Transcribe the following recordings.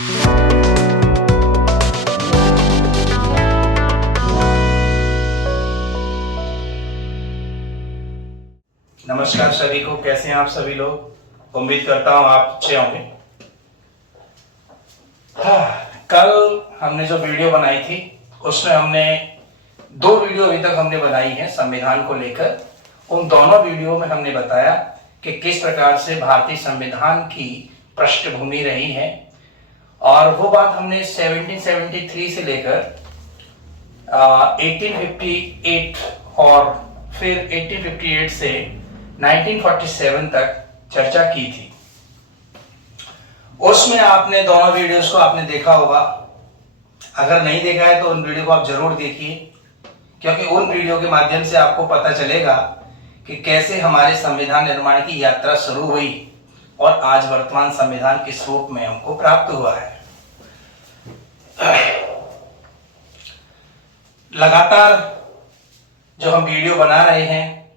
नमस्कार सभी को, कैसे हैं आप सभी लोग। उम्मीद करता हूं आप अच्छे होंगे। कल हमने जो वीडियो बनाई थी उसमें हमने 2 वीडियो अभी तक हमने बनाई है संविधान को लेकर। उन दोनों वीडियो में हमने बताया कि किस प्रकार से भारतीय संविधान की पृष्ठभूमि रही है, और वो बात हमने 1773 से लेकर 1858 और फिर 1858 से 1947 तक चर्चा की थी। उसमें आपने दोनों वीडियोस को आपने देखा होगा। अगर नहीं देखा है तो उन वीडियो को आप जरूर देखिए, क्योंकि उन वीडियो के माध्यम से आपको पता चलेगा कि कैसे हमारे संविधान निर्माण की यात्रा शुरू हुई और आज वर्तमान संविधान किस रूप में हमको प्राप्त हुआ है। लगातार जो हम वीडियो बना रहे हैं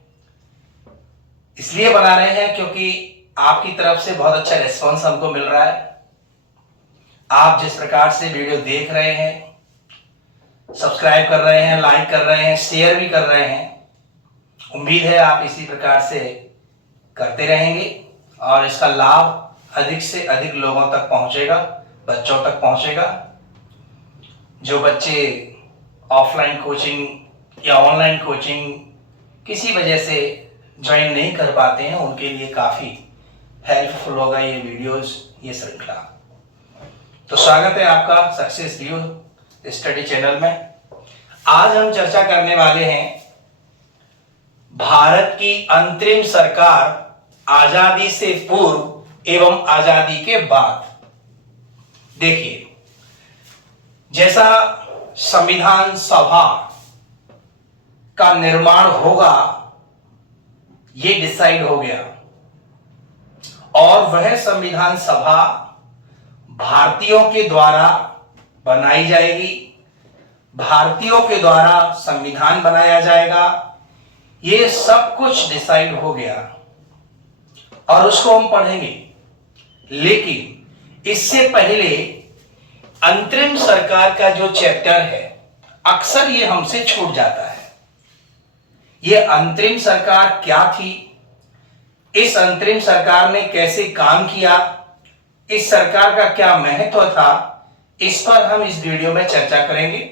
इसलिए बना रहे हैं क्योंकि आपकी तरफ से बहुत अच्छा रिस्पांस हमको मिल रहा है। आप जिस प्रकार से वीडियो देख रहे हैं, सब्सक्राइब कर रहे हैं, लाइक कर रहे हैं, शेयर भी कर रहे हैं, उम्मीद है आप इसी प्रकार से करते रहेंगे और इसका लाभ अधिक से अधिक लोगों तक पहुंचेगा, बच्चों तक पहुंचेगा। जो बच्चे ऑफलाइन कोचिंग या ऑनलाइन कोचिंग किसी वजह से ज्वाइन नहीं कर पाते हैं, उनके लिए काफ़ी हेल्पफुल होगा ये वीडियोस, ये श्रृंखला। तो स्वागत है आपका सक्सेस व्यू स्टडी चैनल में। आज हम चर्चा करने वाले हैं भारत की अंतरिम सरकार आजादी से पूर्व एवं आजादी के बाद। देखिए, जैसा संविधान सभा का निर्माण होगा ये डिसाइड हो गया, और वह संविधान सभा भारतीयों के द्वारा बनाई जाएगी, भारतीयों के द्वारा संविधान बनाया जाएगा। ये सब कुछ डिसाइड हो गया और उसको हम पढ़ेंगे। लेकिन इससे पहले अंतरिम सरकार का जो चैप्टर है, अक्सर ये हमसे छूट जाता है। ये अंतरिम सरकार क्या थी, इस अंतरिम सरकार ने कैसे काम किया, इस सरकार का क्या महत्व था, इस पर हम इस वीडियो में चर्चा करेंगे।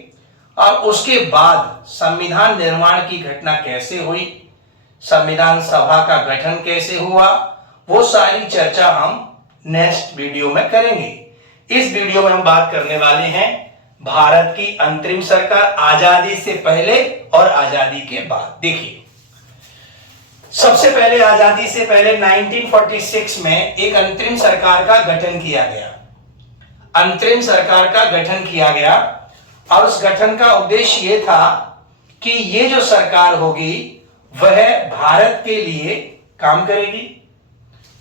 और उसके बाद संविधान निर्माण की घटना कैसे हुई, संविधान सभा का गठन कैसे हुआ, वो सारी चर्चा हम नेक्स्ट वीडियो में करेंगे। इस वीडियो में हम बात करने वाले हैं भारत की अंतरिम सरकार आजादी से पहले और आजादी के बाद। देखिए, सबसे पहले आजादी से पहले 1946 में एक अंतरिम सरकार का गठन किया गया। अंतरिम सरकार का गठन किया गया और उस गठन का उद्देश्य यह था कि ये जो सरकार होगी वह भारत के लिए काम करेगी,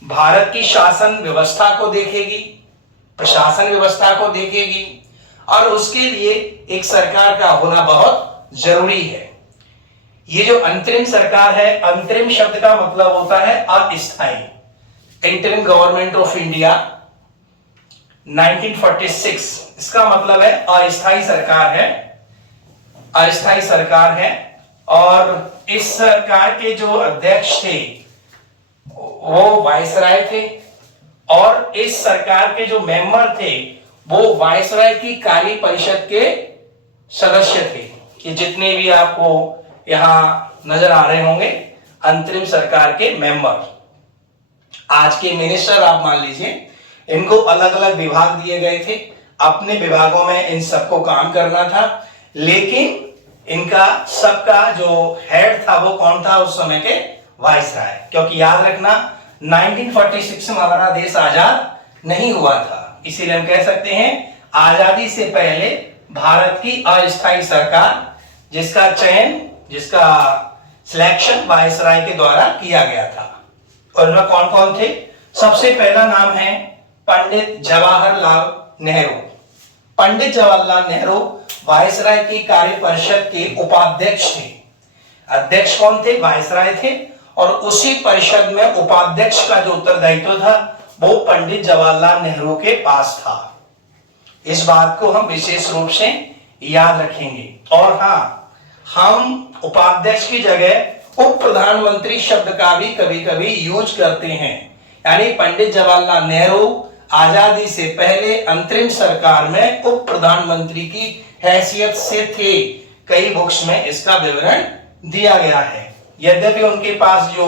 भारत की शासन व्यवस्था को देखेगी, प्रशासन व्यवस्था को देखेगी, और उसके लिए एक सरकार का होना बहुत जरूरी है। ये जो अंतरिम सरकार है, अंतरिम शब्द का मतलब होता है अस्थायी। इंटरिम गवर्नमेंट ऑफ इंडिया 1946, इसका मतलब है अस्थायी सरकार है, अस्थायी सरकार है। और इस सरकार के जो अध्यक्ष थे वो वायसराय थे, और इस सरकार के जो मेंबर थे वो वायसराय की कार्य परिषद के सदस्य थे। कि जितने भी आपको यहां नजर आ रहे होंगे अंतरिम सरकार के मेंबर, आज के मिनिस्टर आप मान लीजिए, इनको अलग अलग विभाग दिए गए थे, अपने विभागों में इन सबको काम करना था। लेकिन इनका सबका जो हेड था वो कौन था उस समय के? वायसराय। क्योंकि याद रखना 1946 में हमारा देश आजाद नहीं हुआ था, इसीलिए हम कह सकते हैं आजादी से पहले भारत की अस्थायी सरकार, जिसका चयन, जिसका सिलेक्शन वायसराय के द्वारा किया गया था। और उनमें कौन कौन थे? सबसे पहला नाम है पंडित जवाहरलाल नेहरू। पंडित जवाहरलाल नेहरू वायसराय की कार्य परिषद के उपाध्यक्ष थे। अध्यक्ष कौन थे? वायसराय थे। और उसी परिषद में उपाध्यक्ष का जो उत्तरदायित्व था वो पंडित जवाहरलाल नेहरू के पास था। इस बात को हम विशेष रूप से याद रखेंगे। और हाँ, हम उपाध्यक्ष की जगह उप प्रधानमंत्री शब्द का भी कभी कभी यूज करते हैं। यानी पंडित जवाहरलाल नेहरू आजादी से पहले अंतरिम सरकार में उप प्रधानमंत्री की हैसियत से थे। कई बुक्स में इसका विवरण दिया गया है। यद्यपि उनके पास जो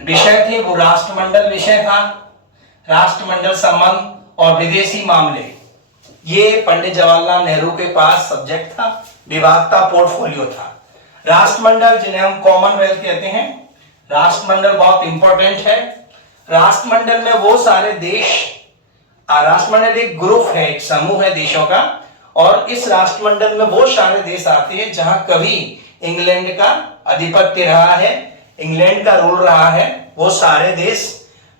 विषय थे वो राष्ट्रमंडल विषय था, राष्ट्रमंडल संबंध और विदेशी मामले, ये पंडित जवाहरलाल नेहरू के पास सब्जेक्ट था, विभाग था, पोर्टफोलियो था। राष्ट्रमंडल जिन्हें हम कॉमनवेल्थ कहते हैं, राष्ट्रमंडल बहुत इंपॉर्टेंट है। राष्ट्रमंडल में वो सारे देश, राष्ट्रमंडल एक ग्रुप है, एक समूह है देशों का, और इस राष्ट्रमंडल में वो सारे देश आते हैं जहां कभी इंग्लैंड का आधिपत्य रहा है, इंग्लैंड का रूल रहा है। वो सारे देश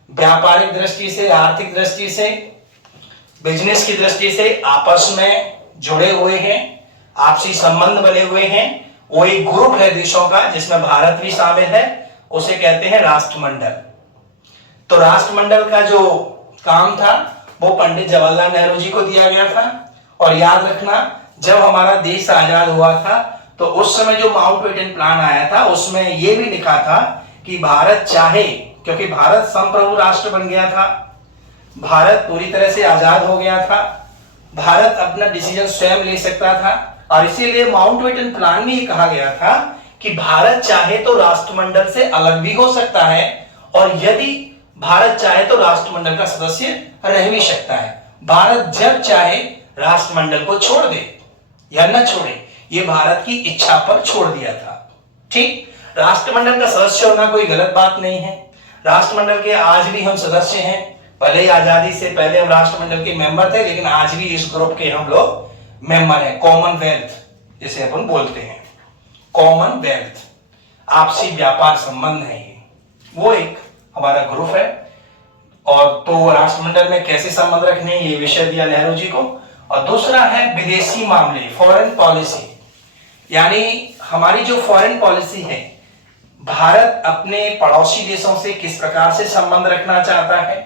व्यापारिक दृष्टि से, आर्थिक दृष्टि से, बिजनेस की दृष्टि से आपस में जुड़े हुए हैं, आपसी संबंध बने हुए हैं। वो एक ग्रुप है देशों का जिसमें भारत भी शामिल है, उसे कहते हैं राष्ट्रमंडल। तो राष्ट्रमंडल का जो काम था वो पंडित जवाहरलाल नेहरू जी को दिया गया था। और याद रखना, जब हमारा देश आजाद हुआ था तो उस समय जो माउंटबेटन प्लान आया था उसमें यह भी लिखा था कि भारत चाहे, क्योंकि भारत संप्रभु राष्ट्र बन गया था, भारत पूरी तरह से आजाद हो गया था, भारत अपना डिसीजन स्वयं ले सकता था, और इसीलिए माउंटबेटन प्लान में ये कहा गया था कि भारत चाहे तो राष्ट्रमंडल से अलग भी हो सकता है, और यदि भारत चाहे तो राष्ट्रमंडल का सदस्य रह भी सकता है। भारत जब चाहे राष्ट्रमंडल को छोड़ दे या न छोड़े, ये भारत की इच्छा पर छोड़ दिया था। ठीक, राष्ट्रमंडल का सदस्य होना कोई गलत बात नहीं है। राष्ट्रमंडल के आज भी हम सदस्य हैं। भले ही आजादी से पहले हम राष्ट्रमंडल के मेंबर थे, लेकिन आज भी इस ग्रुप के हम लोग मेंबर हैं। कॉमनवेल्थ जिसे अपन बोलते हैं, कॉमनवेल्थ, आपसी व्यापार संबंध है ये, वो एक हमारा ग्रुप है। और तो राष्ट्रमंडल में कैसे संबंध रखने, ये विषय दिया नेहरू जी को। और दूसरा है विदेशी मामले, फॉरेन पॉलिसी। यानी हमारी जो फॉरेन पॉलिसी है, भारत अपने पड़ोसी देशों से किस प्रकार से संबंध रखना चाहता है,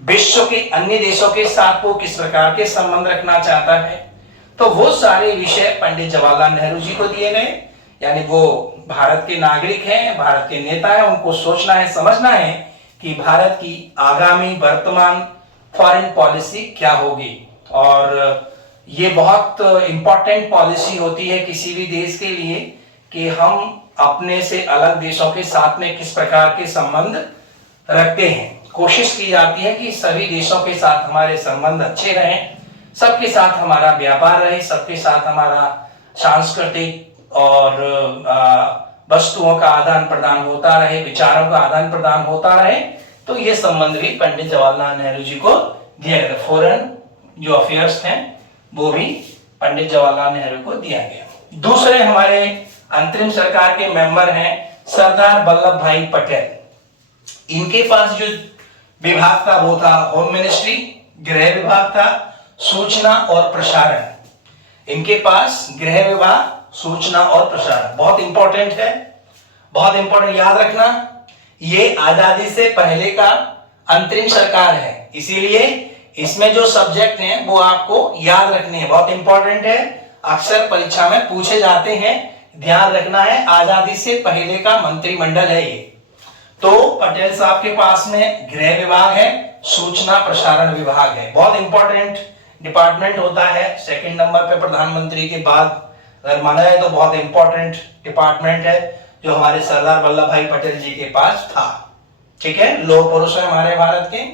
विश्व के अन्य देशों के साथ वो किस प्रकार के संबंध रखना चाहता है, तो वो सारे विषय पंडित जवाहरलाल नेहरू जी को दिए गए। यानी वो भारत के नागरिक हैं, भारत के नेता हैं, उनको सोचना है, समझना है कि भारत की आगामी वर्तमान फॉरेन पॉलिसी क्या होगी। और ये बहुत इंपॉर्टेंट पॉलिसी होती है किसी भी देश के लिए कि हम अपने से अलग देशों के साथ में किस प्रकार के संबंध रखते हैं। कोशिश की जाती है कि सभी देशों के साथ हमारे संबंध अच्छे रहें, सबके साथ हमारा व्यापार रहे, सबके साथ हमारा सांस्कृतिक और वस्तुओं का आदान प्रदान होता रहे, विचारों का आदान प्रदान होता रहे। तो ये संबंध भी पंडित जवाहरलाल नेहरू जी को दिया गया। फॉरेन जो अफेयर्स हैं वो भी पंडित जवाहरलाल नेहरू को दिया गया। दूसरे हमारे अंतरिम सरकार के मेंबर हैं सरदार वल्लभ भाई पटेल। इनके पास जो विभाग था वो था होम मिनिस्ट्री, गृह विभाग था, सूचना और प्रसारण। इनके पास गृह विभाग, सूचना और प्रसारण बहुत इंपॉर्टेंट है, बहुत इंपॉर्टेंट, याद रखना। ये आजादी से पहले का अंतरिम सरकार है, इसीलिए इसमें जो सब्जेक्ट हैं वो आपको याद रखने हैं, बहुत इंपॉर्टेंट है, अक्सर परीक्षा में पूछे जाते हैं, ध्यान रखना है। आजादी से पहले का मंत्रिमंडल है ये। तो पटेल साहब के पास में गृह विभाग है, सूचना प्रसारण विभाग है, बहुत इंपॉर्टेंट डिपार्टमेंट होता है। सेकंड नंबर पे प्रधानमंत्री के बाद अगर माना जाए तो बहुत इंपॉर्टेंट डिपार्टमेंट है जो हमारे सरदार वल्लभ भाई पटेल जी के पास था। ठीक है, लौह पुरुष है हमारे भारत के।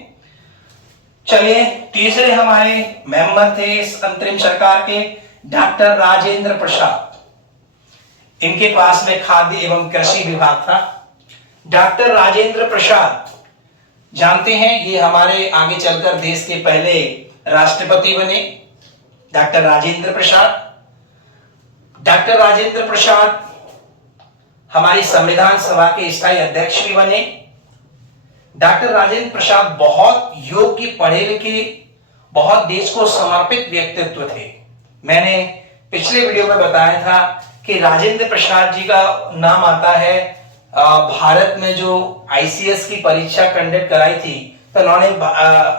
चलिए, तीसरे हमारे मेंबर थे इस अंतरिम सरकार के डॉक्टर राजेंद्र प्रसाद। इनके पास में खाद्य एवं कृषि विभाग था। डॉक्टर राजेंद्र प्रसाद जानते हैं, ये हमारे आगे चलकर देश के पहले राष्ट्रपति बने, डॉक्टर राजेंद्र प्रसाद। डॉक्टर राजेंद्र प्रसाद हमारी संविधान सभा के स्थायी अध्यक्ष भी बने। डॉक्टर राजेंद्र प्रसाद बहुत योग्य, पढ़े लिखे, बहुत देश को समर्पित व्यक्तित्व थे। मैंने पिछले वीडियो में बताया था कि राजेंद्र प्रसाद जी का नाम आता है भारत में जो आईसीएस की परीक्षा कंडक्ट कराई थी तो उन्होंने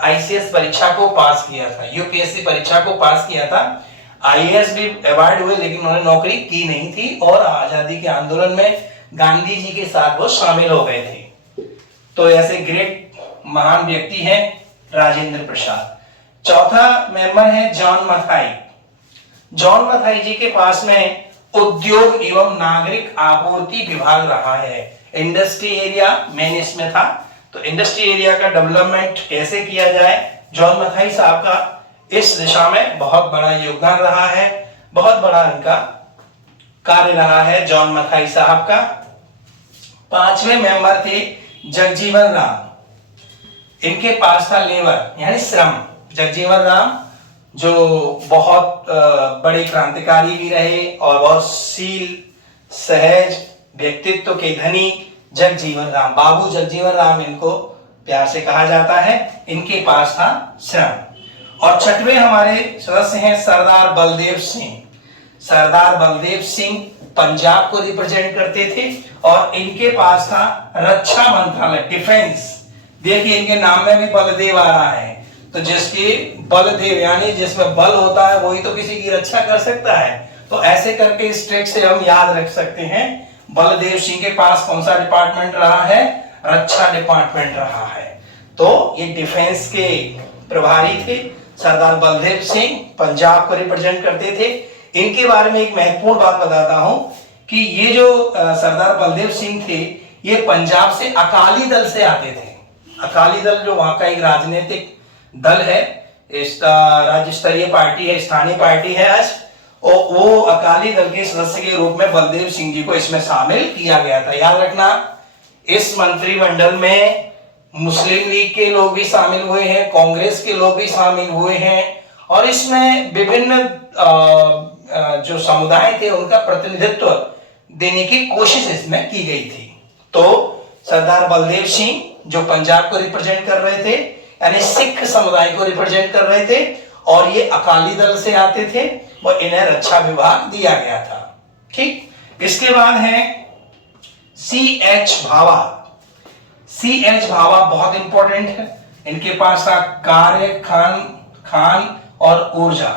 आईसीएस परीक्षा को पास किया था, यूपीएससी परीक्षा को पास किया था, आईएएस भी अवार्ड हुए, लेकिन उन्होंने नौकरी की नहीं थी और आजादी के आंदोलन में गांधी जी के साथ वो शामिल हो गए थे। तो ऐसे ग्रेट महान व्यक्ति हैं राजेंद्र प्रसाद। चौथा मेंबर है जॉन मथाई। जॉन मथाई जी के पास में उद्योग एवं नागरिक आपूर्ति विभाग रहा है। इंडस्ट्री एरिया मेन इसमें था, तो इंडस्ट्री एरिया का डेवलपमेंट कैसे किया जाए, जॉन मथाई साहब का इस दिशा में बहुत बड़ा योगदान रहा है, बहुत बड़ा इनका कार्य रहा है जॉन मथाई साहब का। पांचवें मेंबर थे जगजीवन राम। इनके पास था लेबर यानी श्रम। जगजीवन राम जो बहुत बड़े क्रांतिकारी भी रहे और बहुत शील सहज व्यक्तित्व के धनी जगजीवन राम, बाबू जगजीवन राम इनको प्यार से कहा जाता है। इनके पास था श्रम। और छठवें हमारे सदस्य हैं सरदार बलदेव सिंह। सरदार बलदेव सिंह पंजाब को रिप्रेजेंट करते थे और इनके पास था रक्षा मंत्रालय, डिफेंस। देखिए इनके नाम में भी बलदेव आ रहा है, तो जिसके बलदेव यानी जिसमें बल होता है वही तो किसी की रक्षा कर सकता है। तो ऐसे करके इस ट्रिक से हम याद रख सकते हैं। बलदेव सिंह के पास कौन सा डिपार्टमेंट रहा है, रक्षा डिपार्टमेंट रहा है। तो ये डिफेंस के प्रभारी थे सरदार बलदेव सिंह, पंजाब को रिप्रेजेंट करते थे। इनके बारे में एक महत्वपूर्ण बात बताता हूं कि ये जो सरदार बलदेव सिंह थे ये पंजाब से अकाली दल से आते थे। अकाली दल जो वहां का एक राजनीतिक दल है, राज्य स्तरीय पार्टी है, स्थानीय पार्टी है आज, और वो अकाली दल के सदस्य के रूप में बलदेव सिंह जी को इसमें शामिल किया गया था। याद रखना इस मंत्रिमंडल में मुस्लिम लीग के लोग भी शामिल हुए हैं, कांग्रेस के लोग भी शामिल हुए हैं और इसमें विभिन्न जो समुदाय थे उनका प्रतिनिधित्व देने की कोशिश इसमें की गई थी। तो सरदार बलदेव सिंह जो पंजाब को रिप्रेजेंट कर रहे थे यानी सिख समुदाय को रिप्रेजेंट कर रहे थे और ये अकाली दल से आते थे और इन्हें रक्षा विभाग दिया गया था। ठीक, इसके बाद है C.H. भावा। C.H. भावा बहुत इंपॉर्टेंट है। इनके पास था कार्य, खान और ऊर्जा।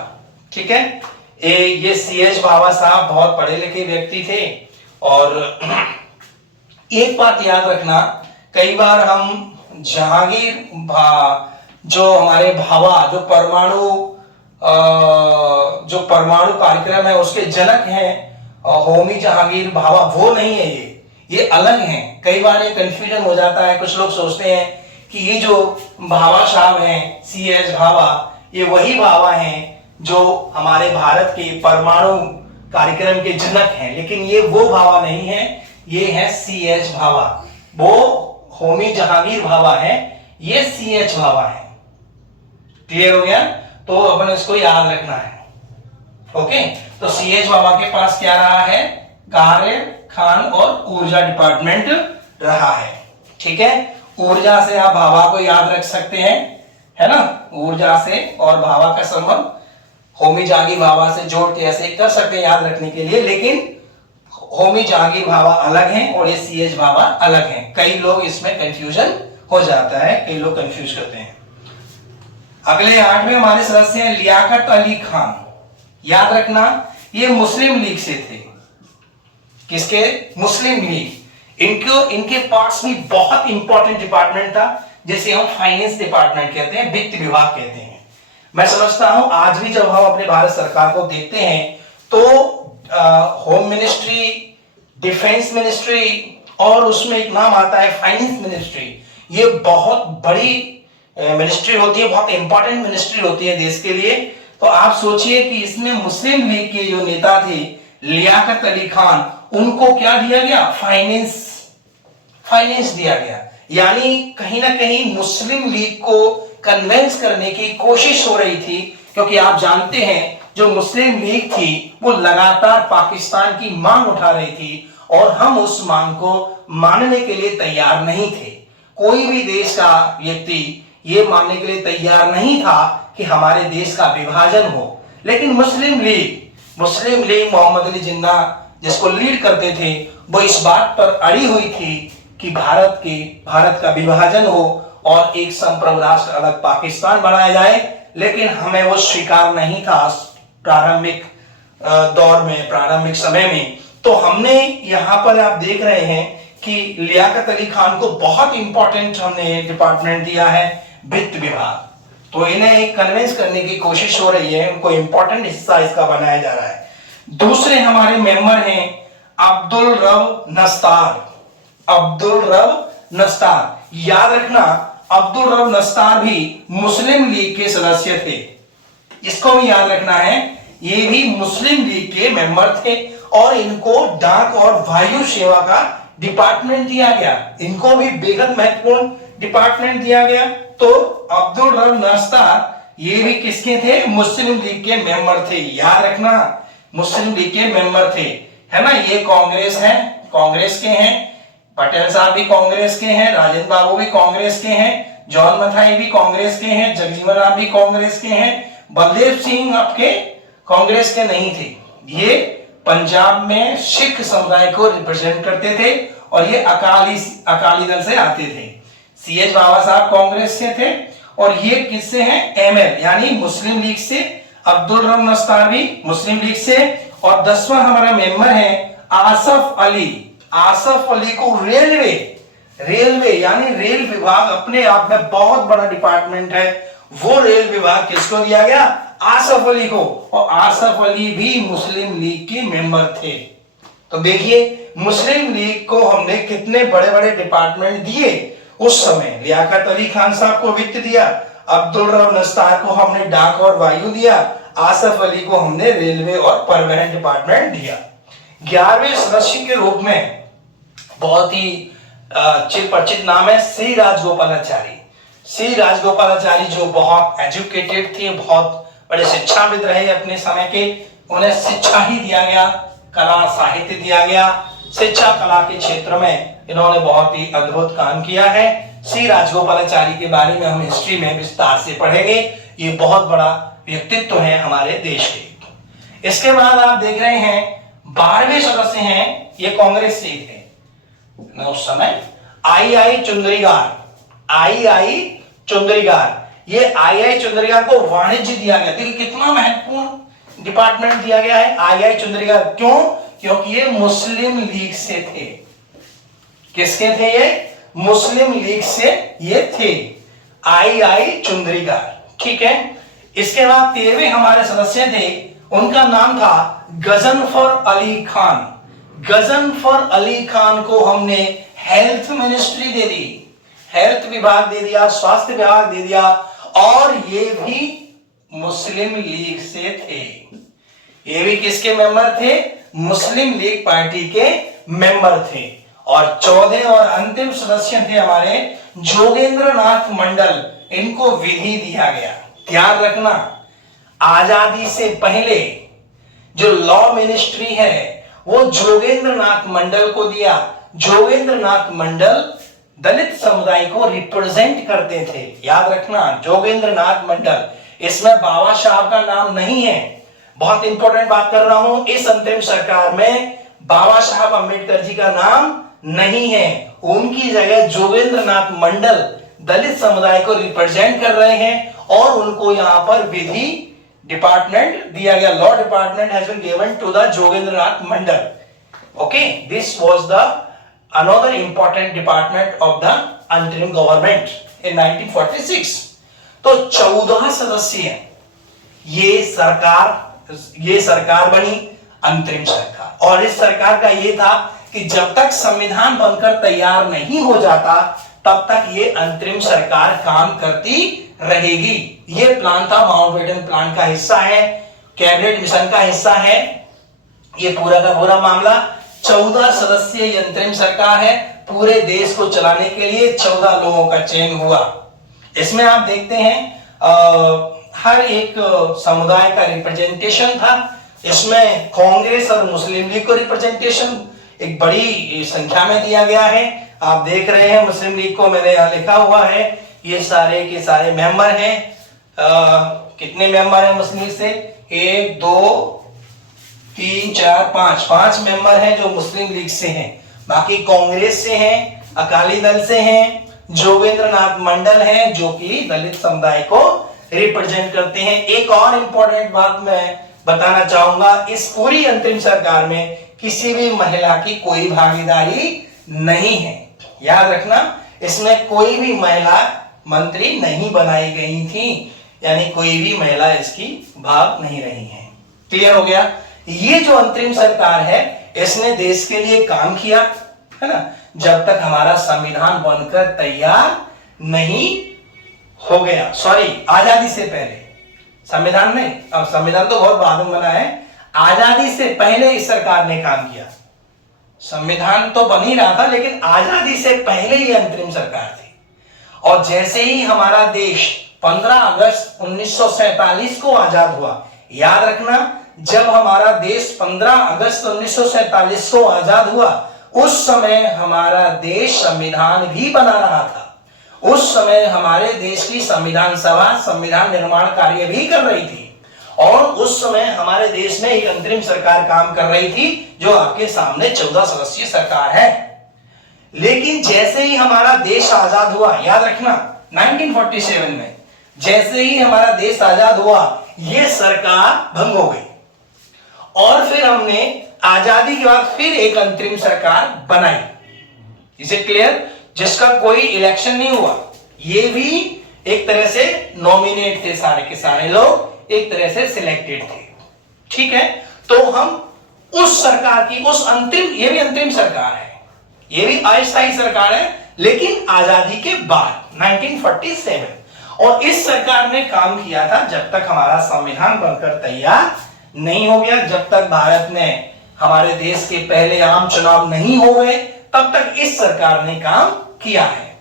ठीक है, ये C.H. भावा साहब बहुत पढ़े लिखे व्यक्ति थे। और एक बात याद रखना, कई बार हम जहांगीर जो हमारे भाभा जो परमाणु कार्यक्रम है उसके जनक हैं, होमी जहांगीर भाभा, वो नहीं है, ये अलग हैं। कई बार ये कंफ्यूजन हो जाता है, कुछ लोग सोचते हैं कि ये जो भाभा साहब हैं C.H. भाभा, ये वही भाभा हैं जो हमारे भारत के परमाणु कार्यक्रम के जनक हैं, लेकिन ये वो भाभा नहीं है, ये है C.H. भाभा। वो होमी जहांगीर भाभा है, ये C.H. भाभा है। क्लियर हो गया? तो अपन इसको याद रखना है। ओके, तो C.H. भाभा के पास क्या रहा है, कार्य, खान और ऊर्जा डिपार्टमेंट रहा है। ठीक है, ऊर्जा से आप भाभा को याद रख सकते हैं, है ना, ऊर्जा से और भाभा का संबंध होमी जहांगीर भाभा से जोड़ के ऐसे कर सकते हैं याद रखने के लिए, लेकिन होमी जहांगीर भाभा अलग हैं और ये C.H. भाभा अलग हैं। कई लोग इसमें कंफ्यूजन हो जाता है, कई लोग कंफ्यूज करते हैं। अगले 8वें हमारे सदस्य हैं लियाकत अली खान। याद रखना ये मुस्लिम लीग से थे। किसके? मुस्लिम लीग। इनके पास भी बहुत इंपॉर्टेंट डिपार्टमेंट था जिसे हम फाइनेंस डिपार्टमेंट कहते हैं, वित्त विभाग कहते हैं। मैं समझता हूं आज भी जब हम अपने भारत सरकार को देखते हैं तो होम मिनिस्ट्री, डिफेंस मिनिस्ट्री और उसमें एक नाम आता है फाइनेंस मिनिस्ट्री। ये बहुत बड़ी मिनिस्ट्री होती है, बहुत इंपॉर्टेंट मिनिस्ट्री होती है देश के लिए। तो आप सोचिए कि इसमें मुस्लिम लीग के जो नेता थे लियाकत अली खान, उनको क्या दिया गया, फाइनेंस दिया गया। यानी कहीं ना कहीं मुस्लिम लीग को कन्विंस करने की कोशिश हो रही थी, क्योंकि आप जानते हैं जो मुस्लिम लीग थी वो लगातार पाकिस्तान की मांग उठा रही थी और हम उस मांग को मानने के लिए तैयार नहीं थे। कोई भी देश का व्यक्ति ये मानने के लिए तैयार नहीं था कि हमारे देश का विभाजन हो, लेकिन मुस्लिम लीग मोहम्मद अली जिन्ना जिसको लीड करते थे, वो इस बात पर अड़ी हुई थी कि भारत का विभाजन हो और एक संप्रभु राष्ट्र अलग पाकिस्तान बनाया जाए, लेकिन हमें वो स्वीकार नहीं था प्रारंभिक दौर में, प्रारंभिक समय में। तो हमने यहां पर आप देख रहे हैं कि लियाकत अली खान को बहुत इंपॉर्टेंट हमने डिपार्टमेंट दिया है, वित्त विभाग। तो इन्हें कन्विंस करने की कोशिश हो रही है, उनको इंपॉर्टेंट हिस्सा इसका बनाया जा रहा है। दूसरे हमारे मेंबर हैं अब्दुल रब नस्तार। अब्दुल रब नस्तार, याद रखना अब्दुल रब नस्तार भी मुस्लिम लीग के सदस्य थे, इसको भी याद रखना है। ये भी मुस्लिम लीग के मेंबर थे और इनको डाक और वायु सेवा का डिपार्टमेंट दिया गया, इनको भी बेहद महत्वपूर्ण डिपार्टमेंट दिया गया। तो अब्दुल रब नस्तार ये भी किसके थे? मुस्लिम लीग के मेंबर थे, याद रखना मुस्लिम लीग के मेंबर थे, है ना। ये कांग्रेस है, कांग्रेस के हैं, पटेल साहब भी कांग्रेस के हैं, राजेंद्र बाबू भी कांग्रेस के हैं, जॉन मथाई भी कांग्रेस के हैं, जगजीवन राम भी कांग्रेस के हैं, बलदेव सिंह आपके कांग्रेस के नहीं थे। ये पंजाब में सिख समुदाय को रिप्रेजेंट करते थे और ये अकाली दल से आते थे। सीएच बाबा साहब कांग्रेस से थे और ये किससे हैं? एमएल यानी मुस्लिम लीग से। अब्दुल रब नस्तार भी मुस्लिम लीग से। और 10वां हमारा मेंबर है आसफ अली। आसफ अली को रेलवे यानी रेल विभाग अपने आप में बहुत बड़ा डिपार्टमेंट है, वो रेल विभाग किसको दिया गया? आसफ अली को। और आसफ अली भी मुस्लिम लीग के मेंबर थे। तो देखिए मुस्लिम लीग को हमने कितने बड़े बड़े डिपार्टमेंट दिए उस समय। लियाकत अली खान साहब को वित्त दिया, अब्दुल रब नस्तार को हमने डाक और वायु दिया, आसफ अली को हमने रेलवे और परिवहन डिपार्टमेंट दिया। 11वें सदस्य के रूप में बहुत ही चिरपरिचित नाम है श्री राजगोपालाचारी। श्री राजगोपालाचारी जो बहुत एजुकेटेड थे, बहुत बड़े शिक्षाविद रहे अपने समय के, उन्हें शिक्षा ही दिया गया, कला साहित्य दिया गया। शिक्षा कला के क्षेत्र में इन्होंने बहुत ही अद्भुत काम किया है। श्री राजगोपालाचारी के बारे में हम हिस्ट्री में विस्तार से पढ़ेंगे, ये बहुत बड़ा व्यक्तित्व है हमारे देश के। इसके बाद आप देख रहे हैं 12वें सदस्य हैं, ये कांग्रेस से थे उस समय, आई चुंदरीगार। आई चुंदरीगार, ये आई चुंदरीगार को वाणिज्य दिया गया। देखिए कितना महत्वपूर्ण डिपार्टमेंट दिया गया है आई चुंदरीगार। क्यों? क्योंकि ये मुस्लिम लीग से थे। किसके थे ये? मुस्लिम लीग से ये थे, आई चुंदरीगार, ठीक है। इसके बाद 13वें हमारे सदस्य थे, उनका नाम था गजनफर अली खान। गजनफर अली खान को हमने हेल्थ मिनिस्ट्री दे दी, हेल्थ विभाग दे दिया, स्वास्थ्य विभाग दे दिया, और ये भी मुस्लिम लीग से थे। ये भी किसके मेंबर थे? मुस्लिम लीग पार्टी के मेंबर थे। और 14 और अंतिम सदस्य थे हमारे जोगेंद्र नाथ मंडल, इनको विधि दिया गया। ध्यान रखना, आजादी से पहले जो लॉ मिनिस्ट्री है वो जोगेंद्र नाथ मंडल को दिया। जोगेंद्र नाथ मंडल दलित समुदाय को रिप्रेजेंट करते थे, याद रखना, जोगेंद्र नाथ मंडल। इसमें बाबा साहब का नाम नहीं है, बहुत इंपॉर्टेंट बात कर रहा हूं। इस अंतरिम सरकार में बाबा साहब अंबेडकर जी का नाम नहीं है, उनकी जगह जोगेंद्र नाथ मंडल दलित समुदाय को रिप्रेजेंट कर रहे हैं और उनको यहां पर विधि डिपार्टमेंट दिया गया। Law department has been given to the Jogendra Nath Mandal. Okay, this was the another important department of the interim government in 1946। तो 14 सदस्य ये सरकार बनी, अंतरिम सरकार। और इस सरकार का ये था कि जब तक संविधान बनकर तैयार नहीं हो जाता तब तक ये अंतरिम सरकार काम करती रहेगी। ये प्लान था, माउंटबेटन प्लान का हिस्सा है, कैबिनेट मिशन का हिस्सा है ये पूरा का पूरा मामला। 14 सदस्यीय अंतरिम सरकार है, पूरे देश को चलाने के लिए 14 लोगों का चयन हुआ। इसमें आप देखते हैं हर एक समुदाय का रिप्रेजेंटेशन था। इसमें कांग्रेस और मुस्लिम लीग को रिप्रेजेंटेशन एक बड़ी संख्या में दिया गया है। आप देख रहे हैं मुस्लिम लीग को मैंने यहाँ लिखा हुआ है, ये सारे के सारे मेंबर हैं। कितने मेंबर हैं मुस्लिम लीग से? 1 2 3 4 5 मेंबर हैं जो मुस्लिम लीग से हैं। बाकी कांग्रेस से हैं, अकाली दल से हैं, जोगेंद्र नाथ मंडल हैं, जो कि दलित समुदाय को रिप्रेजेंट करते हैं। एक और इंपॉर्टेंट बात मैं बताना चाहूंगा, इस पूरी अंतरिम सरकार में किसी भी महिला की कोई भागीदारी नहीं है। याद रखना, इसमें कोई भी महिला मंत्री नहीं बनाई गई थी, यानी कोई भी महिला इसकी भाग नहीं रही है। क्लियर हो गया? ये जो अंतरिम सरकार है, इसने देश के लिए काम किया, है ना, जब तक हमारा संविधान बनकर तैयार नहीं हो गया। सॉरी, आजादी से पहले, संविधान नहीं, अब संविधान तो बहुत बाद में बना है, आजादी से पहले इस सरकार ने काम किया। संविधान तो बन ही रहा था, लेकिन आजादी से पहले ही अंतरिम सरकार थी। और जैसे ही हमारा देश 15 अगस्त 1947 को आजाद हुआ, याद रखना, जब हमारा देश 15 अगस्त 1947 को आजाद हुआ, उस समय हमारा देश संविधान भी बना रहा था। उस समय हमारे देश की संविधान सभा संविधान निर्माण कार्य भी कर रही थी, और उस समय हमारे देश में एक अंतरिम सरकार काम कर रही थी, जो आपके सामने 14 सदस्यीय सरकार है। लेकिन जैसे ही हमारा देश आजाद हुआ, याद रखना 1947 में जैसे ही हमारा देश आजाद हुआ, यह सरकार भंग हो गई, और फिर हमने आजादी के बाद फिर एक अंतरिम सरकार बनाई। Is it clear? जिसका कोई इलेक्शन नहीं हुआ, ये भी एक तरह से नॉमिनेट थे, सारे के सारे लोग एक तरह से सिलेक्टेड थे। ठीक है, तो हम उस सरकार की उस अंतरिम, ये भी अंतरिम सरकार है, ये भी अस्थायी सरकार है, लेकिन आजादी के बाद 1947, और इस सरकार ने काम किया था जब तक हमारा संविधान बनकर तैयार नहीं हो गया, जब तक भारत में हमारे देश के पहले आम चुनाव नहीं हो गए, तब तक इस सरकार ने काम किया है।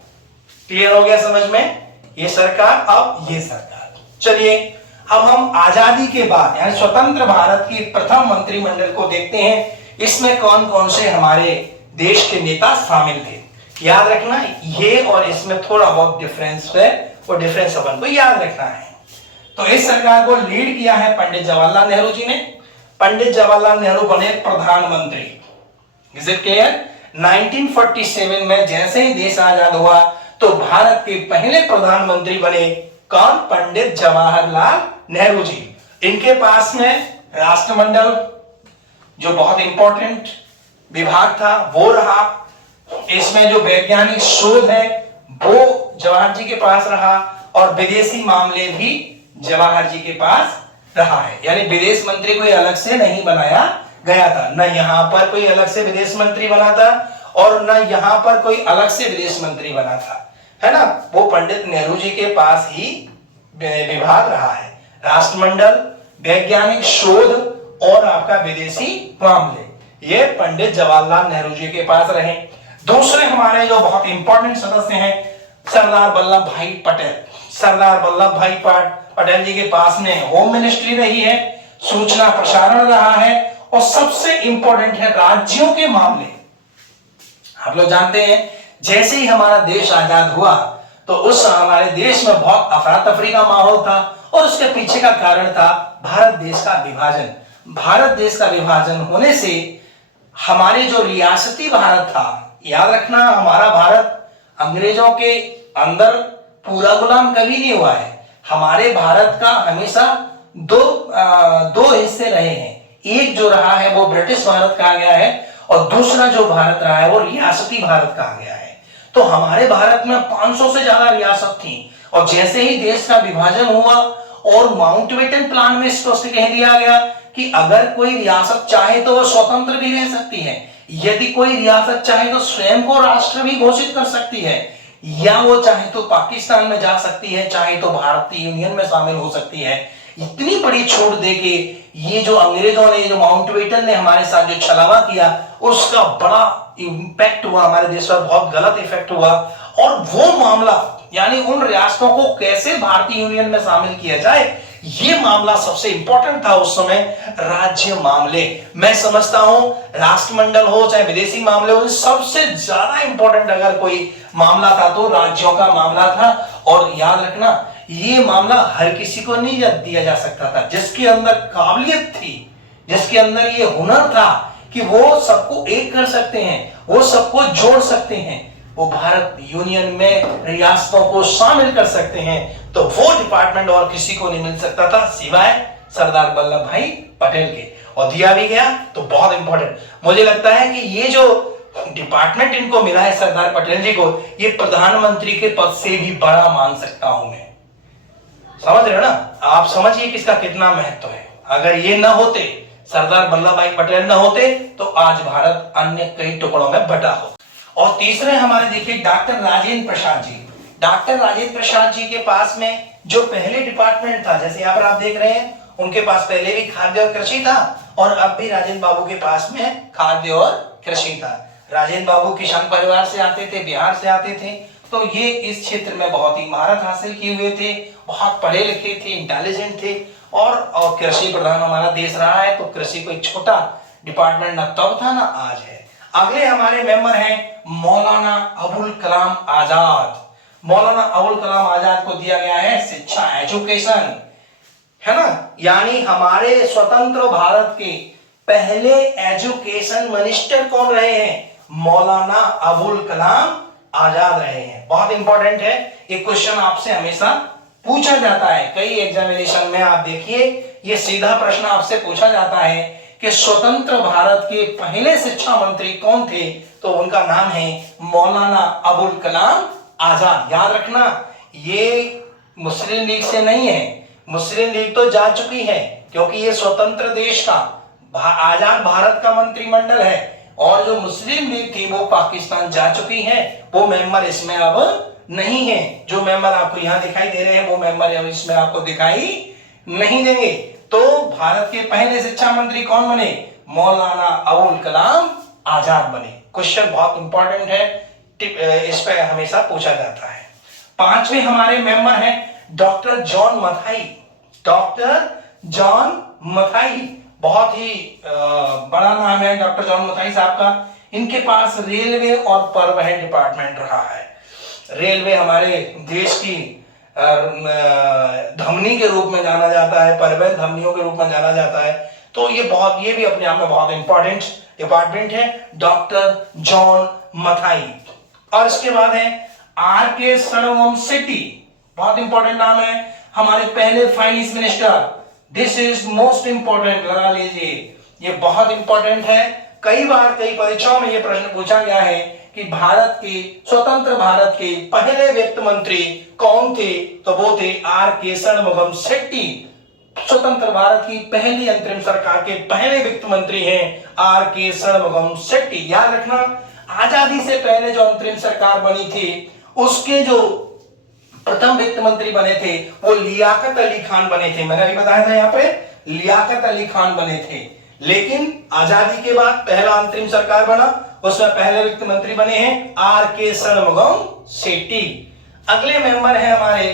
क्लियर हो गया समझ में? ये सरकार, अब ये सरकार। चलिए, अब हम आजादी के बाद यानी स्वतंत्र भारत की प्रथम मंत्रिमंडल को देखते हैं। इसमें कौन कौन से हमारे देश के नेता शामिल थे। याद रखना, ये और इसमें थोड़ा बहुत डिफरेंस है, वो डिफरेंस अपन को याद रखना है। तो इस सरकार को लीड किया है पंडित जवाहरलाल नेहरू जी ने। पंडित जवाहरलाल नेहरू बने प्रधानमंत्री। Is it clear? 1947 में जैसे ही देश आजाद हुआ, तो भारत के पहले प्रधानमंत्री बने कौन? पंडित जवाहरलाल नेहरू जी। इनके पास में राष्ट्रमंडल, जो बहुत इंपॉर्टेंट विभाग था, वो रहा। इसमें जो वैज्ञानिक शोध है, वो जवाहर जी के पास रहा, और विदेशी मामले भी जवाहर जी के पास रहा है। यानी विदेश मंत्री कोई अलग से नहीं बनाया गया था, न यहां पर कोई अलग से विदेश मंत्री बना था, और न यहां पर कोई अलग से विदेश मंत्री बना था, है ना। वो पंडित नेहरू जी के पास ही विभाग रहा है। राष्ट्रमंडल, वैज्ञानिक शोध और आपका विदेशी मामले, ये पंडित जवाहरलाल नेहरू जी के पास रहे। दूसरे हमारे जो बहुत इंपॉर्टेंट सदस्य हैं, सरदार वल्लभ भाई पटेल। सरदार वल्लभ भाई पटेल जी के पास में होम मिनिस्ट्री रही है, सूचना प्रसारण रहा है, और सबसे इंपॉर्टेंट है राज्यों के मामले। आप लोग जानते हैं, जैसे ही हमारा देश आजाद हुआ, तो उस हमारे देश में बहुत अफरा तफरी का माहौल था, और उसके पीछे का कारण था भारत देश का विभाजन। भारत देश का विभाजन होने से हमारे जो रियासती भारत था, याद रखना, हमारा भारत अंग्रेजों के अंदर पूरा गुलाम कभी नहीं हुआ है। हमारे भारत का हमेशा दो हिस्से रहे हैं। एक जो रहा है वो ब्रिटिश भारत कहा गया है, और दूसरा जो भारत रहा है वो रियासती भारत कहा गया है। तो हमारे भारत में 500 से ज्यादा रियासत थी, और जैसे ही देश का विभाजन हुआ, और माउंटबेटन प्लान में स्पष्ट कह दिया गया कि अगर कोई रियासत चाहे तो वह स्वतंत्र भी रह सकती है, यदि कोई रियासत चाहे तो स्वयं को राष्ट्र भी घोषित कर सकती है, या वो चाहे तो पाकिस्तान में जा सकती है, चाहे तो भारतीय यूनियन में शामिल हो सकती है। इतनी बड़ी छूट देके ये जो अंग्रेजों ने, जो माउंटबेटन ने हमारे साथ जो छलावा किया, उसका बड़ा इंपैक्ट हुआ हमारे देश पर, बहुत गलत इफेक्ट हुआ। और वो मामला, यानी उन रियासतों को कैसे भारतीय यूनियन में शामिल किया जाए, ये मामला सबसे इंपॉर्टेंट था उस समय। राज्य मामले, मैं समझता हूं राष्ट्रमंडल हो चाहे विदेशी मामले हो, सबसे ज्यादा इंपॉर्टेंट अगर कोई मामला था तो राज्यों का मामला था। और याद रखना, ये मामला हर किसी को नहीं दिया जा सकता था। जिसके अंदर काबिलियत थी, जिसके अंदर ये हुनर था कि वो सबको एक कर सकते हैं, वो सबको जोड़ सकते हैं, वो भारत यूनियन में रियासतों को शामिल कर सकते हैं, तो वो डिपार्टमेंट और किसी को नहीं मिल सकता था सिवाय सरदार वल्लभ भाई पटेल के, और दिया भी गया। तो बहुत इंपॉर्टेंट मुझे लगता है कि ये जो डिपार्टमेंट इनको मिला है सरदार पटेल जी को, ये प्रधानमंत्री के पद से भी बड़ा मान सकता हूं मैं। समझ रहे हो ना, आप समझिए कि इसका कितना महत्व है। अगर ये ना होते, सरदार वल्लभ भाई पटेल ना होते, तो आज भारत अन्य कई टुकड़ों में बटा हो। और तीसरे हमारे देखिए डॉक्टर राजेंद्र प्रसाद जी। डॉक्टर राजेंद्र प्रसाद जी के पास में जो पहले डिपार्टमेंट था, जैसे यहाँ पर आप देख रहे हैं, उनके पास पहले भी खाद्य और कृषि था, और अब भी राजेंद्र बाबू के पास में खाद्य और कृषि था। राजेंद्र बाबू किसान परिवार से आते थे, बिहार से आते थे, तो ये इस क्षेत्र में बहुत ही महारत हासिल किए हुए थे, बहुत पढ़े लिखे थे, इंटेलिजेंट थे, और कृषि प्रधान हमारा देश रहा है, तो कृषि कोई छोटा डिपार्टमेंट ना तब था ना आज है। अगले हमारे मेंबर हैं मौलाना अबुल कलाम आजाद। मौलाना अबुल कलाम आजाद को दिया गया है शिक्षा, एजुकेशन, है ना, यानी हमारे स्वतंत्र भारत के पहले एजुकेशन मिनिस्टर कौन रहे हैं? मौलाना अबुल कलाम आजाद रहे हैं। बहुत इंपॉर्टेंट है, एक क्वेश्चन आपसे हमेशा पूछा जाता है कई एग्जामिनेशन में, आप देखिए ये सीधा प्रश्न आपसे पूछा जाता है कि स्वतंत्र भारत के पहले शिक्षा मंत्री कौन थे, तो उनका नाम है मौलाना अबुल कलाम आजाद। याद रखना, ये मुस्लिम लीग से नहीं है, मुस्लिम लीग तो जा चुकी है, क्योंकि ये स्वतंत्र देश का आजाद भारत का मंत्रिमंडल है, और जो मुस्लिम लीग थी वो पाकिस्तान जा चुकी है, वो मेंबर इसमें अब नहीं है। जो मेंबर आपको यहां दिखाई दे रहे हैं वो मेंबर इसमें आपको दिखाई नहीं देंगे। तो भारत के पहले शिक्षा मंत्री कौन बने? मौलाना अबुल कलाम आजाद बने। क्वेश्चन बहुत इंपॉर्टेंट है, इस पे हमेशा पूछा जाता है। पांचवें हमारे मेंबर हैं doctor John Mathai. Doctor John Mathai बहुत ही बड़ा नाम है डॉक्टर जॉन मथाई साहब का। इनके पास रेलवे और परिवहन डिपार्टमेंट रहा है। रेलवे हमारे देश की धमनी के रूप में जाना जाता है, परिवहन धमनियों के रूप में जाना जाता है, तो ये भी अपने आप में बहुत इंपॉर्टेंट डिपार्टमेंट है, डॉक्टर जॉन मथाई। और इसके बाद है आर के षणमुगम, बहुत इंपॉर्टेंट नाम है, हमारे पहले finance minister. This is most important, लगा लीजिए, ये बहुत इंपॉर्टेंट है। कई बार कई परीक्षाओं में ये प्रश्न पूछा गया है कि भारत के स्वतंत्र भारत के पहले वित्त मंत्री कौन थे, तो वो थे आर के षणमुगम शेट्टी। स्वतंत्र भारत की पहली अंतरिम सरकार के पहले वित्त मंत्री हैं आर के षणमुगम शेट्टी। याद रखना, आजादी से पहले जो अंतरिम सरकार बनी थी उसके जो प्रथम वित्त मंत्री बने थे वो लियाकत अली खान बने थे। मैंने अभी बताया था यहाँ पे लियाकत अली खान बने थे, लेकिन आजादी के बाद पहला अंतरिम सरकार बना, उसमें पहले वित्त मंत्री बने हैं आर के षणमुगम शेट्टी। अगले मेंबर हैं हमारे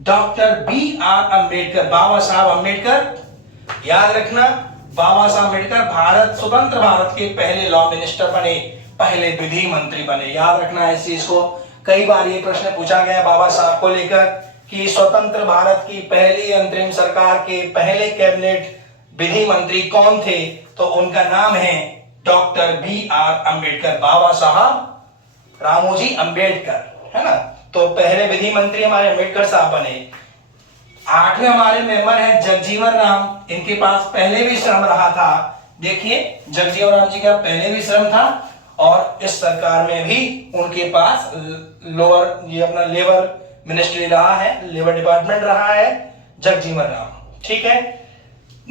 डॉक्टर बी आर अंबेडकर, बाबा साहब अंबेडकर। याद रखना, बाबा साहब अंबेडकर भारत स्वतंत्र भारत के पहले लॉ मिनिस्टर बने, पहले विधि मंत्री बने। याद रखना इस चीज को, कई बार ये प्रश्न पूछा गया बाबा साहब को लेकर कि स्वतंत्र भारत की पहली अंतरिम सरकार के पहले कैबिनेट विधि मंत्री कौन थे, तो उनका नाम है डॉक्टर बी आर अंबेडकर, बाबा साहब रामोजी अंबेडकर, है ना। तो पहले विधि मंत्री हमारे अंबेडकर साहब बने। आठवें हमारे मेंबर हैं जगजीवन राम। इनके पास पहले भी श्रम रहा था, देखिए जगजीवन राम जी का पहले भी श्रम था, और इस सरकार में भी उनके पास अपना लेबर मिनिस्ट्री रहा है, लेबर डिपार्टमेंट रहा है, जगजीवन राम। ठीक है,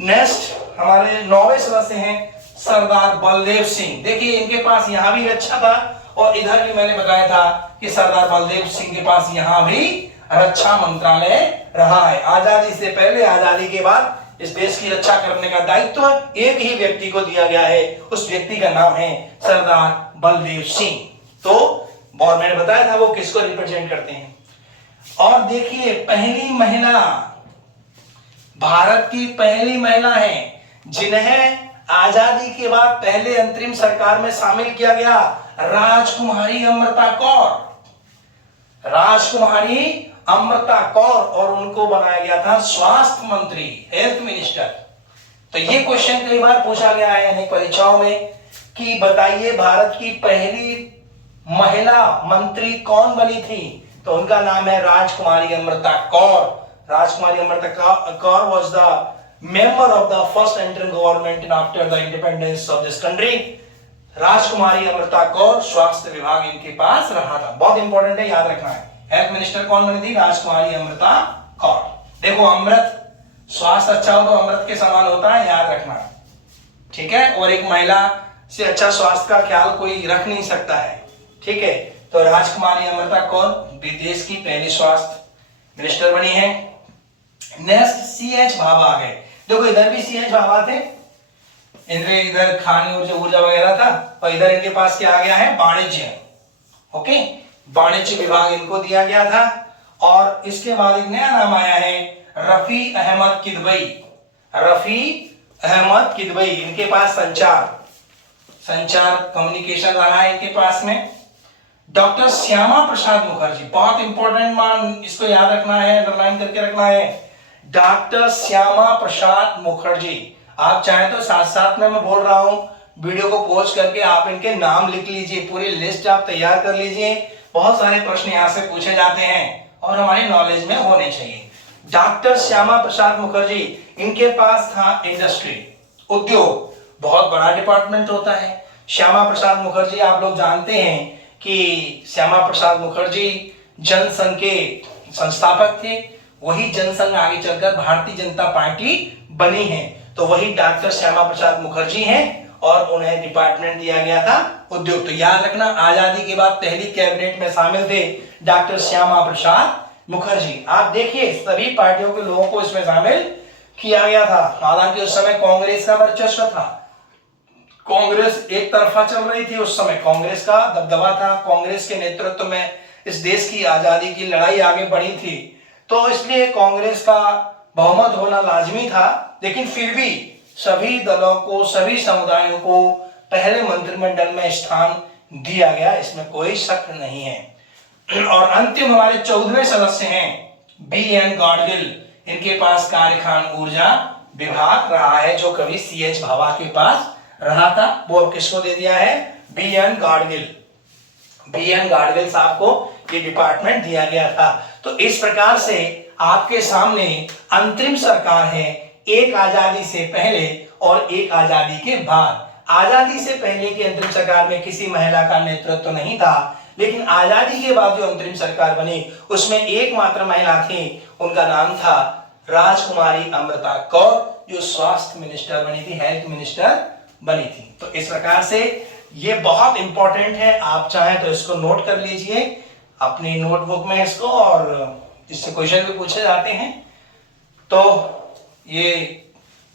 नेक्स्ट हमारे 9वें सदस्य हैं सरदार बलदेव सिंह। देखिए इनके पास यहां भी रक्षा था, और इधर भी मैंने बताया था कि सरदार बलदेव सिंह के पास यहां भी रक्षा मंत्रालय रहा है। आजादी से पहले, आजादी के बाद इस देश की रक्षा करने का दायित्व एक ही व्यक्ति को दिया गया है, उस व्यक्ति का नाम है सरदार बलदेव सिंह। तो और मैंने बताया था वो किसको रिप्रेजेंट करते हैं। और देखिए पहली महिला, भारत की पहली महिला है जिन्हें आजादी के बाद पहले अंतरिम सरकार में शामिल किया गया, राजकुमारी अमृता कौर। राजकुमारी अमृता कौर, और उनको बनाया गया था स्वास्थ्य मंत्री, हेल्थ मिनिस्टर। तो ये क्वेश्चन कई बार पूछा गया है अनेक परीक्षाओं में कि बताइए भारत की पहली महिला मंत्री कौन बनी थी? तो उनका नाम है राजकुमारी अमृता कौर। राजकुमारी Amrita Kaur was the member of the first interim government after the independence of this country। राजकुमारी अमृता कौर स्वास्थ्य विभाग इनके पास रहा था। बहुत इंपॉर्टेंट है, याद रखना है। हेल्थ मिनिस्टर कौन बनी थी? राजकुमारी अमृता कौर। देखो, अमृत, स्वास्थ्य अच्छा हो तो अमृत के समान होता है, याद रखना, ठीक है। और एक महिला से अच्छा स्वास्थ्य का ख्याल कोई रख नहीं सकता है, ठीक है। तो राजकुमारी अमृता कौर देश की पहली स्वास्थ्य मिनिस्टर बनी है। नेक्स्ट CH भाभा आ गए। देखो, इधर भी CH भाभा थे, इधर खान ऊर्जा वगैरह था, और इधर इनके पास क्या आ गया है? वाणिज्य। ओके, वाणिज्य विभाग इनको दिया गया था। और इसके बाद एक नया नाम आया है, रफी अहमद किदवई। रफी अहमद किदवई, इनके पास संचार कम्युनिकेशन रहा है इनके पास में। डॉक्टर श्यामा प्रसाद मुखर्जी, बहुत इंपॉर्टेंट मान, इसको याद रखना है, अंडरलाइन करके रखना है। डॉक्टर श्यामा प्रसाद मुखर्जी। आप चाहें तो साथ साथ में मैं बोल रहा हूं, वीडियो को पॉज करके आप इनके नाम लिख लीजिए, पूरी लिस्ट आप तैयार कर लीजिए। बहुत सारे प्रश्न यहां से पूछे जाते हैं और हमारी नॉलेज में होने चाहिए। डॉक्टर श्यामा प्रसाद मुखर्जी, इनके पास था इंडस्ट्री, उद्योग, बहुत बड़ा डिपार्टमेंट होता है। श्यामा प्रसाद मुखर्जी, आप लोग जानते हैं कि श्यामा प्रसाद मुखर्जी जनसंघ के संस्थापक थे। वही जनसंघ आगे चलकर भारतीय जनता पार्टी बनी है, तो वही डॉक्टर श्यामा प्रसाद मुखर्जी हैं, और उन्हें डिपार्टमेंट दिया गया था उद्योग। तो याद रखना, आजादी के बाद पहली कैबिनेट में शामिल थे डॉक्टर श्यामा प्रसाद मुखर्जी। आप देखिए, सभी पार्टियों के लोगों को इसमें शामिल किया गया था। हालांकि उस समय कांग्रेस का वर्चस्व था, कांग्रेस एक तरफा चल रही थी, उस समय कांग्रेस का दबदबा था, कांग्रेस के नेतृत्व में इस देश की आजादी की लड़ाई आगे बढ़ी थी, तो इसलिए कांग्रेस का बहुमत होना लाजमी था। लेकिन फिर भी सभी दलों को, सभी समुदायों को पहले मंत्रिमंडल में स्थान दिया गया, इसमें कोई शक नहीं है। और अंतिम हमारे 14वें सदस्य हैं BN गाडगिल। इनके पास कार्यखान ऊर्जा विभाग रहा है, जो कभी CH भाभा के पास रहा था, वो अब किसको दे दिया है? BN गाडगिल। BN गाडगिल साहब को ये डिपार्टमेंट दिया गया था। तो इस प्रकार से आपके सामने अंतरिम सरकार है, एक आजादी से पहले और एक आजादी के बाद। आजादी से पहले की अंतरिम सरकार में किसी महिला का नेतृत्व नहीं था, लेकिन आजादी के बाद जो अंतरिम सरकार बनी उसमें एकमात्र महिला थी, उनका नाम था राजकुमारी अमृता कौर, जो स्वास्थ्य मिनिस्टर बनी थी, हेल्थ मिनिस्टर बनी थी। तो इस प्रकार से ये बहुत इंपॉर्टेंट है, आप चाहें तो इसको नोट कर लीजिए अपनी नोटबुक में इसको, और इससे क्वेश्चन भी पूछे जाते हैं। तो ये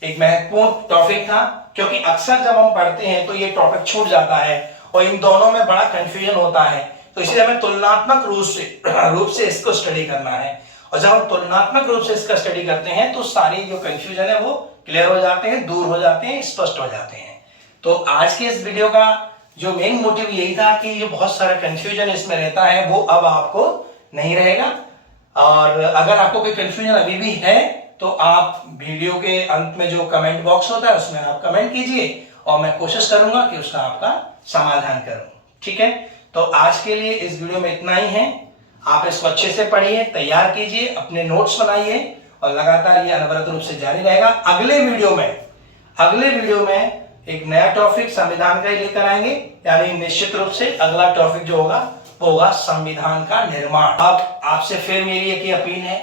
एक महत्वपूर्ण टॉपिक था, क्योंकि अक्सर जब हम पढ़ते हैं तो ये टॉपिक छूट जाता है और इन दोनों में बड़ा कंफ्यूजन होता है। तो इसलिए हमें तुलनात्मक रूप से इसको स्टडी करना है, और जब हम तुलनात्मक रूप से इसका स्टडी करते हैं तो सारी जो कंफ्यूजन है वो क्लियर हो जाते हैं, दूर हो जाते हैं, स्पष्ट हो जाते हैं। तो आज के इस वीडियो का जो मेन मोटिव यही था कि ये बहुत सारा कंफ्यूजन इसमें रहता है, वो अब आपको नहीं रहेगा। और अगर आपको कोई कंफ्यूजन अभी भी है तो आप वीडियो के अंत में जो कमेंट बॉक्स होता है उसमें आप कमेंट कीजिए, और मैं कोशिश करूंगा कि उसका आपका समाधान करूं, ठीक है। तो आज के लिए इस वीडियो में इतना ही है। आप इसको अच्छे से पढ़िए, तैयार कीजिए, अपने नोट्स बनाइए, और लगातार ये अनवरत रूप से जारी रहेगा। अगले वीडियो में एक नया टॉपिक संविधान का ही लेकर आएंगे, यानी निश्चित रूप से अगला टॉपिक जो होगा वो होगा संविधान का निर्माण। अब आपसे फिर मेरी एक ही अपील है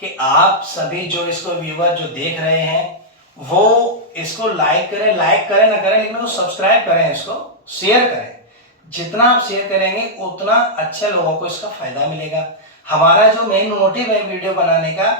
कि आप सभी जो इसको व्यूअर जो देख रहे हैं वो इसको लाइक करें ना करें, लेकिन वो सब्सक्राइब करें, इसको शेयर करें। जितना आप शेयर करेंगे उतना अच्छे लोगों को इसका फायदा मिलेगा। हमारा जो मेन मोटिव है वीडियो बनाने का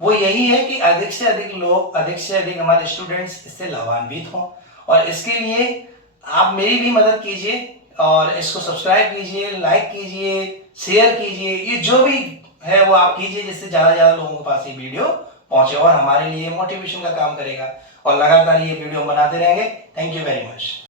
वो यही है कि अधिक से अधिक लोग, अधिक से अधिक हमारे स्टूडेंट्स इससे लाभान्वित हों, और इसके लिए आप मेरी भी मदद कीजिए, और इसको सब्सक्राइब कीजिए, लाइक कीजिए, शेयर कीजिए, ये जो भी है वो आप कीजिए, जिससे ज़्यादा लोगों के पास ये वीडियो पहुंचे और हमारे लिए मोटिवेशन का काम करेगा। और लगातार ये वीडियो बनाते रहेंगे। Thank you very much.